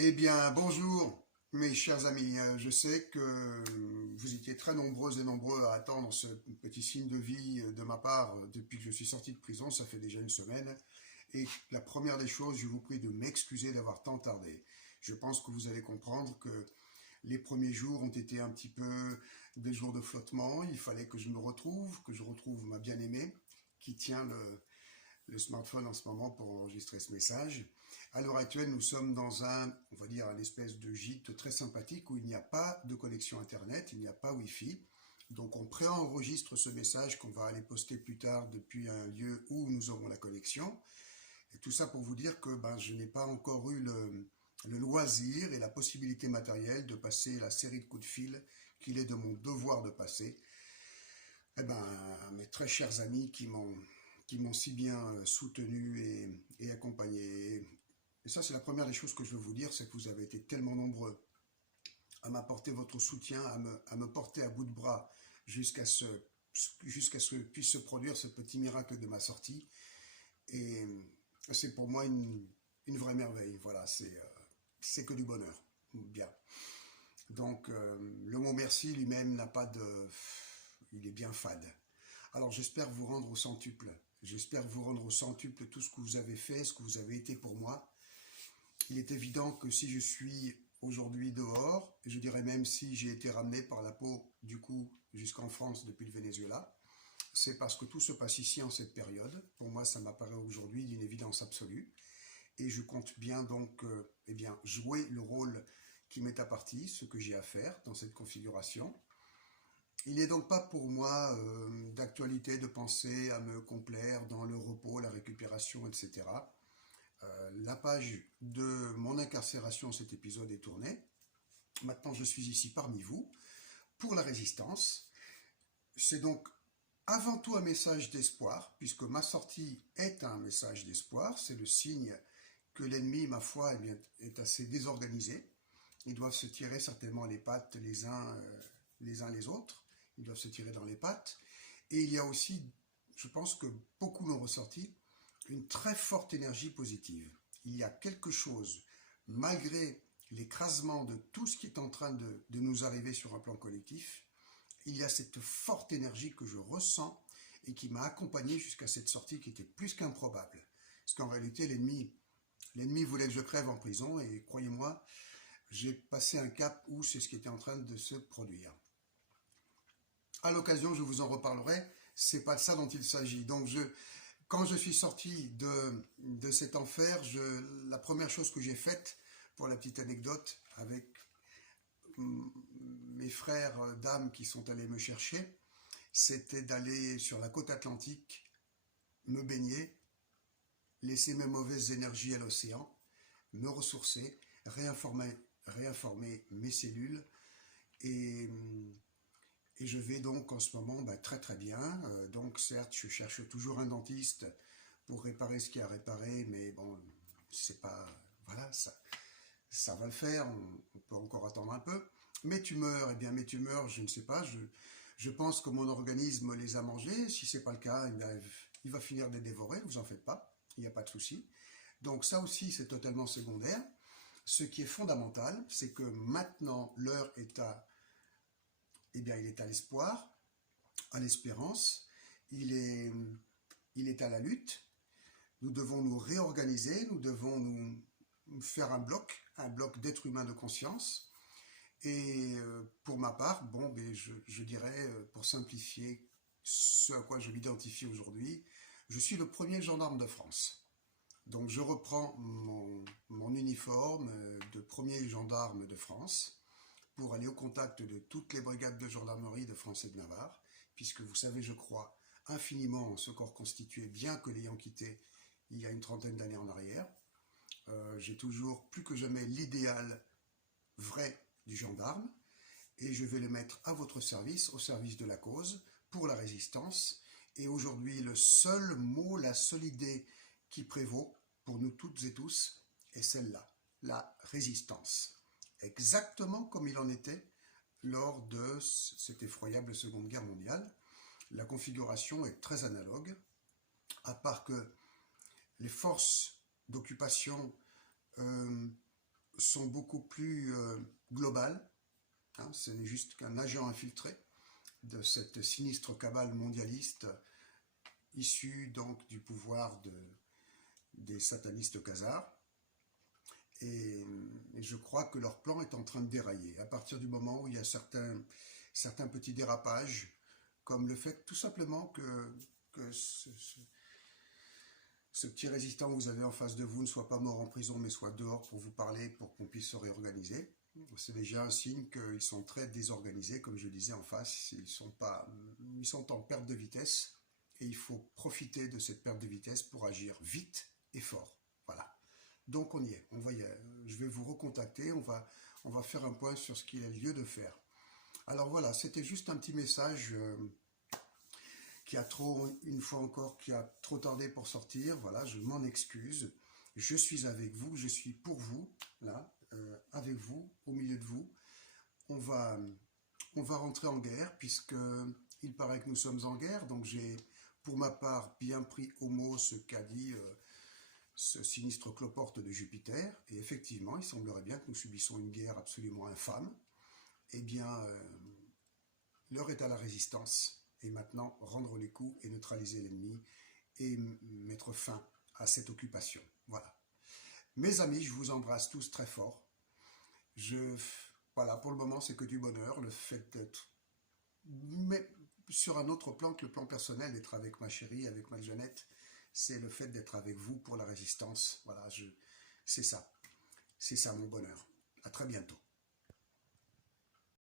Eh bien, bonjour mes chers amis. Je sais que vous étiez très nombreuses et nombreux à attendre ce petit signe de vie de ma part depuis que je suis sorti de prison. Ça fait déjà une semaine. Et la première des choses, je vous prie de m'excuser d'avoir tant tardé. Je pense que vous allez comprendre que les premiers jours ont été un petit peu des jours de flottement. Il fallait que je me retrouve, que je retrouve ma bien-aimée qui tient le smartphone en ce moment pour enregistrer ce message. À l'heure actuelle, nous sommes dans on va dire, un espèce de gîte très sympathique où il n'y a pas de connexion Internet, il n'y a pas Wi-Fi. Donc on préenregistre ce message qu'on va aller poster plus tard depuis un lieu où nous aurons la connexion. Et tout ça pour vous dire que je n'ai pas encore eu le loisir et la possibilité matérielle de passer la série de coups de fil qu'il est de mon devoir de passer. Eh ben, mes très chers amis qui m'ont si bien soutenu et accompagné. Et ça, c'est la première des choses que je veux vous dire, c'est que vous avez été tellement nombreux à m'apporter votre soutien, à me porter à bout de bras jusqu'à ce que puisse se produire ce petit miracle de ma sortie. Et c'est pour moi une vraie merveille. Voilà, c'est que du bonheur. Bien. Donc, le mot merci lui-même n'a pas de... Il est bien fade. Alors, j'espère vous rendre au centuple. J'espère vous rendre au centuple tout ce que vous avez fait, ce que vous avez été pour moi. Il est évident que si je suis aujourd'hui dehors, et je dirais même si j'ai été ramené par la peau du cou jusqu'en France depuis le Venezuela, c'est parce que tout se passe ici en cette période. Pour moi, ça m'apparaît aujourd'hui d'une évidence absolue. Et je compte bien donc jouer le rôle qui m'est apparti, ce que j'ai à faire dans cette configuration. Il n'est donc pas pour moi d'actualité de penser à me complaire dans le repos, la récupération, etc. La page de mon incarcération, cet épisode est tournée. Maintenant, je suis ici parmi vous pour la résistance. C'est donc avant tout un message d'espoir, puisque ma sortie est un message d'espoir. C'est le signe que l'ennemi, ma foi, est assez désorganisé. Ils doivent se tirer certainement les pattes les uns les autres. Ils doivent se tirer dans les pattes. Et il y a aussi, je pense que beaucoup l'ont ressorti, une très forte énergie positive. Il y a quelque chose, malgré l'écrasement de tout ce qui est en train de nous arriver sur un plan collectif, il y a cette forte énergie que je ressens et qui m'a accompagné jusqu'à cette sortie qui était plus qu'improbable. Parce qu'en réalité, l'ennemi voulait que je crève en prison et croyez-moi, j'ai passé un cap où c'est ce qui était en train de se produire. À l'occasion, je vous en reparlerai, c'est pas de ça dont il s'agit. Donc quand je suis sorti de cet enfer, la première chose que j'ai faite, pour la petite anecdote, avec mes frères dames qui sont allés me chercher, c'était d'aller sur la côte atlantique, me baigner, laisser mes mauvaises énergies à l'océan, me ressourcer, réinformer mes cellules et, et je vais donc en ce moment très très bien. Donc certes, je cherche toujours un dentiste pour réparer ce qu'il y a à réparer, mais bon, c'est pas... Voilà, ça va le faire, on peut encore attendre un peu. Mes tumeurs, eh bien mes tumeurs, je ne sais pas, je pense que mon organisme les a mangées. Si ce n'est pas le cas, eh bien, il va finir de les dévorer, ne vous en faites pas, il n'y a pas de souci. Donc ça aussi, c'est totalement secondaire. Ce qui est fondamental, c'est que maintenant, l'heure est il est à l'espoir, à l'espérance, il est, il est à la lutte. Nous devons nous réorganiser, nous devons nous faire un bloc d'êtres humains de conscience. Et pour ma part, je dirais, pour simplifier ce à quoi je m'identifie aujourd'hui, je suis le premier gendarme de France. Donc je reprends mon uniforme de premier gendarme de France pour aller au contact de toutes les brigades de gendarmerie de France et de Navarre, puisque vous savez, je crois infiniment en ce corps constitué, bien que l'ayant quitté il y a une trentaine d'années en arrière. J'ai toujours plus que jamais l'idéal vrai du gendarme, et je vais le mettre à votre service, au service de la cause, pour la résistance. Et aujourd'hui, le seul mot, la seule idée qui prévaut pour nous toutes et tous est celle-là, la résistance. Exactement comme il en était lors de cette effroyable Seconde Guerre mondiale. La configuration est très analogue, à part que les forces d'occupation sont beaucoup plus globales. Hein, ce n'est juste qu'un agent infiltré de cette sinistre cabale mondialiste issue donc du pouvoir des satanistes khazars. Et je crois que leur plan est en train de dérailler. À partir du moment où il y a certains petits dérapages, comme le fait tout simplement que ce petit résistant que vous avez en face de vous ne soit pas mort en prison, mais soit dehors pour vous parler, pour qu'on puisse se réorganiser. C'est déjà un signe qu'ils sont très désorganisés, comme je disais en face. Ils sont en perte de vitesse, et il faut profiter de cette perte de vitesse pour agir vite et fort. Voilà. Donc on y est. Je vais vous recontacter. On va faire un point sur ce qu'il y a lieu de faire. Alors voilà, c'était juste un petit message une fois encore, qui a trop tardé pour sortir. Voilà, je m'en excuse. Je suis avec vous, je suis pour vous, là, avec vous, au milieu de vous. On va rentrer en guerre, puisque il paraît que nous sommes en guerre. Donc j'ai, pour ma part, bien pris au mot ce qu'a dit ce sinistre cloporte de Jupiter. Et effectivement, il semblerait bien que nous subissons une guerre absolument infâme. Eh bien, l'heure est à la résistance. Et maintenant, rendre les coups et neutraliser l'ennemi et mettre fin à cette occupation. Voilà. Mes amis, je vous embrasse tous très fort. Voilà, pour le moment, c'est que du bonheur. Le fait d'être... Mais sur un autre plan que le plan personnel, d'être avec ma chérie, avec ma Jeannette, c'est le fait d'être avec vous pour la résistance. Voilà, c'est ça. C'est ça mon bonheur. À très bientôt.